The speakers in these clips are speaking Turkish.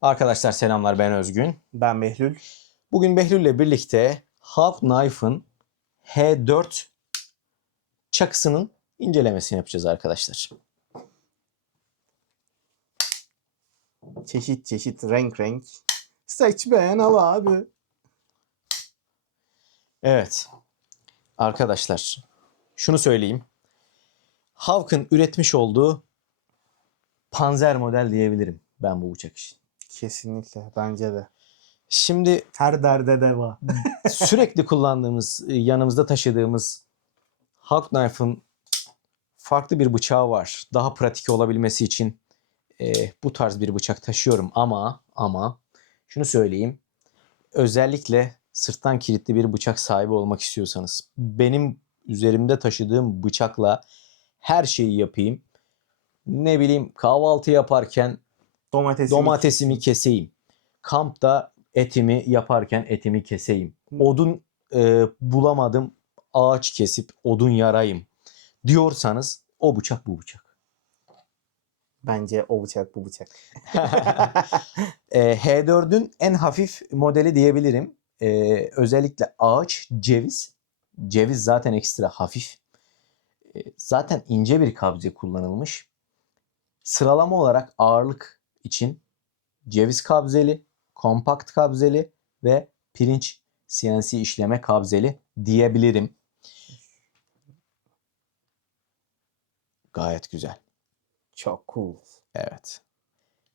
Arkadaşlar selamlar ben Özgün. Ben Behlül. Bugün Behlül'le birlikte Hawk Knife'ın H4 çakısının incelemesini yapacağız arkadaşlar. Çeşit çeşit renk renk. Seç beğen al abi. Evet. Arkadaşlar şunu söyleyeyim. Hawk'ın üretmiş olduğu panzer model diyebilirim ben bu uçak için. Kesinlikle bence de. Şimdi Her derde deva. sürekli kullandığımız, yanımızda taşıdığımız Hawk Knife'ın farklı bir bıçağı var. Daha pratik olabilmesi için e, bu tarz bir bıçak taşıyorum ama ama şunu söyleyeyim. Özellikle sırttan kilitli bir bıçak sahibi olmak istiyorsanız benim üzerimde taşıdığım bıçakla her şeyi yapayım. Ne bileyim kahvaltı yaparken Domatesi. domatesimi keseyim. Kampta etimi yaparken etimi keseyim. Odun e, bulamadım ağaç kesip odun yarayım diyorsanız o bıçak bu bıçak. Bence o bıçak bu bıçak. E, H4'ün en hafif modeli diyebilirim. E, özellikle ağaç, ceviz. Ceviz zaten ekstra hafif. E, zaten ince bir kabze kullanılmış. Sıralama olarak ağırlık için ceviz kabzeli, kompakt kabzeli ve pirinç CNC işleme kabzeli diyebilirim. Gayet güzel. Çok cool. Evet.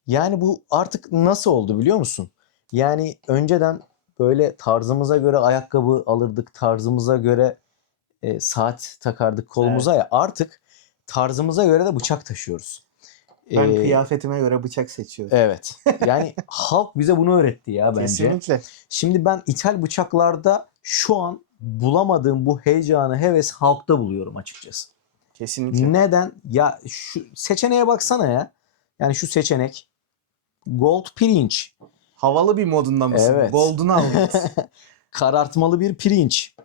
Yani bu artık nasıl oldu biliyor musun? Yani önceden böyle tarzımıza göre ayakkabı alırdık, tarzımıza göre e, saat takardık kolumuza ya artık tarzımıza göre de bıçak taşıyoruz. Ben Ee, kıyafetime göre bıçak seçiyorum. Evet. Yani halk bize bunu öğretti ya bence. Kesinlikle. Şimdi ben ithal bıçaklarda şu an bulamadığım bu heyecanı, heves halkta buluyorum açıkçası. Kesinlikle. Neden? Ya şu seçeneğe baksana ya. Yani şu seçenek gold pirinç, Havalı bir modunda mısın? Evet. Gold'unu alıyoruz. karartmalı bir pirinç.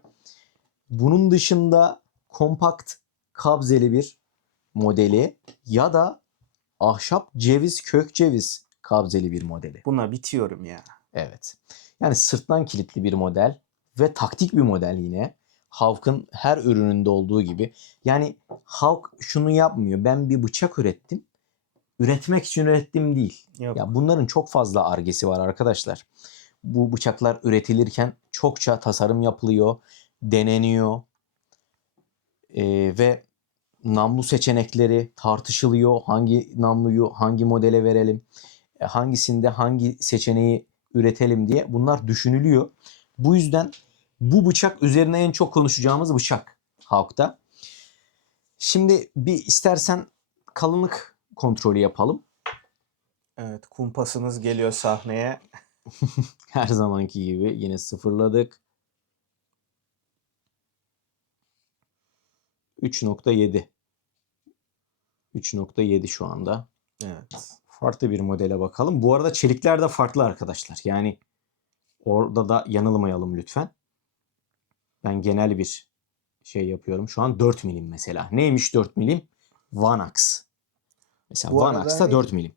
Bunun dışında kompakt kabzeli bir modeli ya da ahşap ceviz, kök ceviz kabzeli bir modeli. Buna bitiyorum ya. Evet. Yani sırttan kilitli bir model ve taktik bir model yine. Hawk'ın her ürününde olduğu gibi. Yani Hawk şunu yapmıyor. Ben bir bıçak ürettim. Üretmek için ürettim değil. Yok. Ya bunların çok fazla argesi var arkadaşlar. Bu bıçaklar üretilirken çokça tasarım yapılıyor, deneniyor Ee, ve namlu seçenekleri tartışılıyor. Hangi namluyu hangi modele verelim, e, hangisinde hangi seçeneği üretelim diye bunlar düşünülüyor. Bu yüzden bu bıçak üzerine en çok konuşacağımız bıçak Hawk'ta. Şimdi bir istersen kalınlık kontrolü yapalım. Evet kumpasımız geliyor sahneye. Her zamanki gibi yine sıfırladık. 3.7 3.7 şu anda. Evet. Farklı bir modele bakalım. Bu arada çelikler de farklı arkadaşlar. Yani orada da yanılmayalım lütfen. Ben genel bir şey yapıyorum. Şu an 4 milim mesela. Neymiş 4 milim? Vanax. Mesela Bu arada Vanax da hani- 4 milim.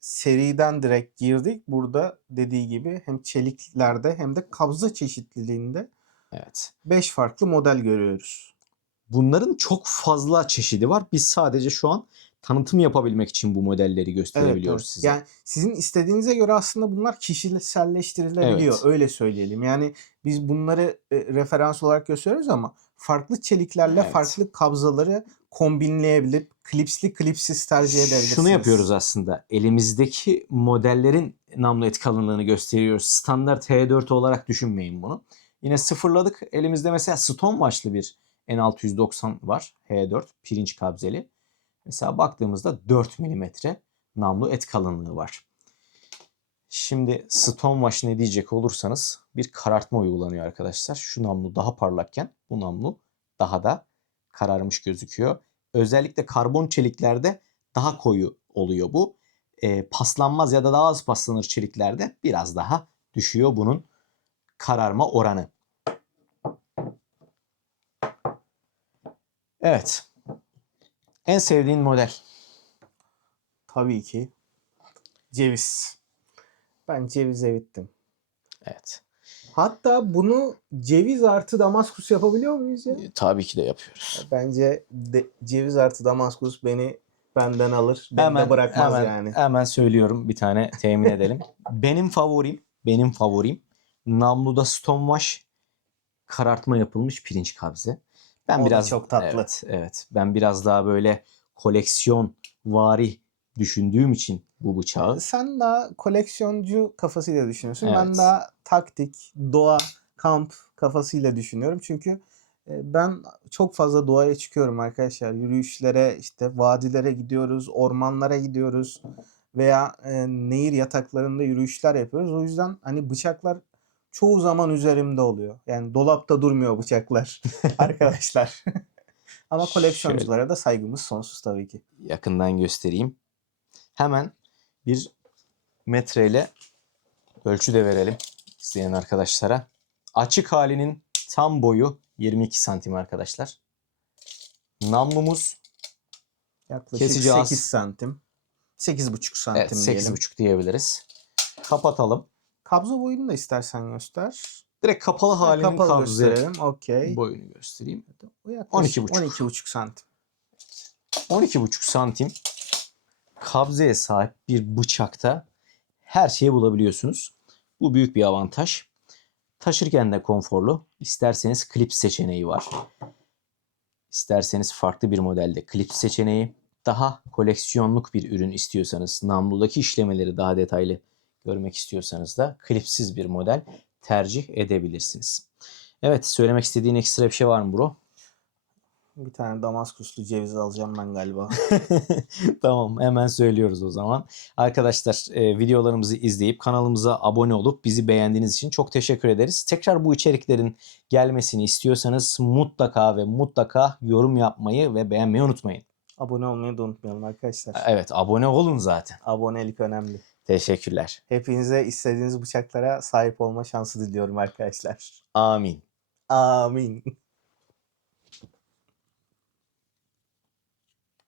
seriden direkt girdik. Burada dediği gibi hem çeliklerde hem de kabza çeşitliliğinde Evet. 5 farklı model görüyoruz. Bunların çok fazla çeşidi var. Biz sadece şu an tanıtım yapabilmek için bu modelleri gösterebiliyoruz size. Yani sizin istediğinize göre aslında bunlar kişiselleştirilebiliyor. Evet. Öyle söyleyelim. Yani biz bunları e, referans olarak gösteriyoruz ama farklı çeliklerle Evet. farklı kabzaları kombinleyebilip klipsli klipsiz tercih edebilirsiniz. Şunu yapıyoruz aslında. Elimizdeki modellerin namlu et kalınlığını gösteriyoruz. Standart H4 olarak düşünmeyin bunu. Yine sıfırladık. Elimizde mesela Stonewash bir N690 var. H4 pirinç kabzeli. Mesela baktığımızda 4 mm namlu et kalınlığı var. Şimdi Stonewash ne diyecek olursanız bir karartma uygulanıyor arkadaşlar. Şu namlu daha parlakken bu namlu daha da kararmış gözüküyor. Özellikle karbon çeliklerde daha koyu oluyor bu. E, paslanmaz ya da daha az paslanır çeliklerde biraz daha düşüyor bunun kararma oranı. Evet. En sevdiğin model. Tabii ki ceviz. Ben cevize bittim. Evet. Hatta bunu ceviz artı damaskus yapabiliyor muyuz ya? E, Tabii ki de yapıyoruz. Bence de, ceviz artı damaskus beni benden alır. Beni Hemen de bırakmaz hemen, yani. hemen söylüyorum bir tane temin edelim. benim favorim, benim favorim namluda stonewash karartma yapılmış pirinç kabze. Ben O biraz çok tatlı. Evet, evet. Ben biraz daha böyle koleksiyon vari düşündüğüm için bu bıçağı Sen daha koleksiyoncu kafasıyla düşünüyorsun. Ben Evet. daha taktik, doğa, kamp kafasıyla düşünüyorum. Çünkü e, ben çok fazla doğaya çıkıyorum arkadaşlar. Yürüyüşlere, işte vadilere gidiyoruz, ormanlara gidiyoruz veya e, nehir yataklarında yürüyüşler yapıyoruz. O yüzden hani bıçaklar çoğu zaman üzerimde oluyor. Yani dolapta durmuyor bıçaklar arkadaşlar. Ama koleksiyonculara da saygımız sonsuz tabii ki. yakından göstereyim. Hemen bir metreyle ölçü de verelim isteyen arkadaşlara. Açık halinin tam boyu 22 santim arkadaşlar. Namlumuz Yaklaşık Kesici az. 8 santim. 8,5 santim evet, diyelim. 8,5 diyebiliriz. Kapatalım. Kabza boyunu da istersen göster. Direkt kapalı halinin Kapalı kabze gösterelim. Okey. boyunu göstereyim. Bu yaklaşık 12,5. 12,5 santim. 12,5 santim kabzeye sahip bir bıçakta her şeyi bulabiliyorsunuz. Bu büyük bir avantaj. Taşırken de konforlu. İsterseniz klip seçeneği var. İsterseniz farklı bir modelde klip seçeneği. Daha koleksiyonluk bir ürün istiyorsanız, namludaki işlemeleri daha detaylı görmek istiyorsanız da klipsiz bir model tercih edebilirsiniz. Evet, söylemek istediğin ekstra bir şey var mı bro? Bir tane damaskuslu ceviz alacağım ben galiba. tamam hemen söylüyoruz o zaman. Arkadaşlar e, videolarımızı izleyip kanalımıza abone olup bizi beğendiğiniz için çok teşekkür ederiz. Tekrar bu içeriklerin gelmesini istiyorsanız mutlaka ve mutlaka yorum yapmayı ve beğenmeyi unutmayın. Abone olmayı da unutmayalım arkadaşlar. Evet abone olun zaten. Abonelik önemli. Teşekkürler. Hepinize istediğiniz bıçaklara sahip olma şansı diliyorum arkadaşlar. Amin. Amin.